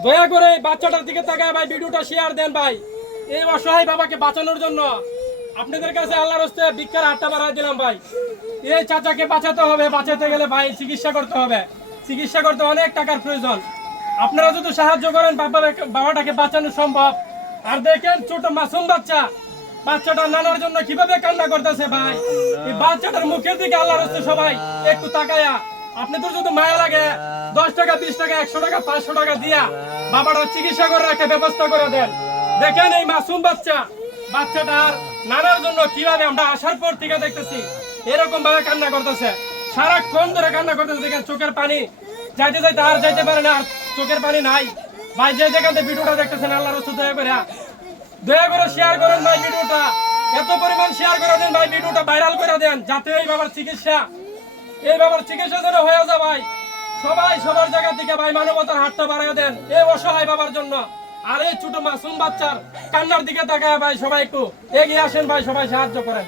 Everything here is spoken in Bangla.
দয়া করে এই বাচ্চাটার দিকে তাকায় ভাই ভিডিওটা শেয়ার দেন ভাই। এই অসহায় বাবাকে বাঁচানোর জন্য আপনাদের কাছে আল্লাহর হস্তে ভিক্ষার হাতটা বাড়ায় দিলাম ভাই। এই চাচাকে বাঁচাতে হবে, বাঁচাতে গেলে ভাই চিকিৎসা করতে হবে, চিকিৎসা করতে অনেক টাকার প্রয়োজন। আপনারা যদি সাহায্য করেন বাবাটাকে বাঁচানো সম্ভব। আর দেখেন ছোট মাসুম বাচ্চা, বাচ্চাটা নানার জন্য কিভাবে কান্না করতেছে ভাই। এই বাচ্চাটার মুখের দিকে আল্লাহর হস্তে সবাই একটু তাকায়া, আপনি তো যদি মায়া লাগে 10 টাকা 20 টাকা 100 টাকা 500 টাকা দিয়া বাবাটার চিকিৎসা করে রাখা ব্যবস্থা করে দেন। দেখেন এই মাসুম বাচ্চাটার নানার জন্য কিভাবে আমরা আসার পর থেকে দেখতেছি এরকম ভাবে কান্না করতেছে, সারাক্ষণ ধরে কান্না করতেছে। দেখেন চোখের পানি যাইতে যাইতে আর যাইতে পারে না, আর চোখের পানি নাই ভাই। যে যেখান থেকে ভিডিওটা দেখতেছেন আল্লাহর রাস্তায় দয়া করে শেয়ার করেন ভাই ভিডিওটা। এত পরিমাণ শেয়ার করে দেন ভাই, ভিডিওটা ভাইরাল করে দেন, যাতে এই বাবার চিকিৎসা যেন হয়ে যায় ভাই। সবাই সবার জায়গা থেকে ভাই মানবতার হাতটা বাড়ায় দেন এই অসহায় বাবার জন্য। আর এই ছোট মাসুম বাচ্চার কান্নার দিকে তাকায় ভাই সবাই একটু এগিয়ে আসেন ভাই, সবাই সাহায্য করেন।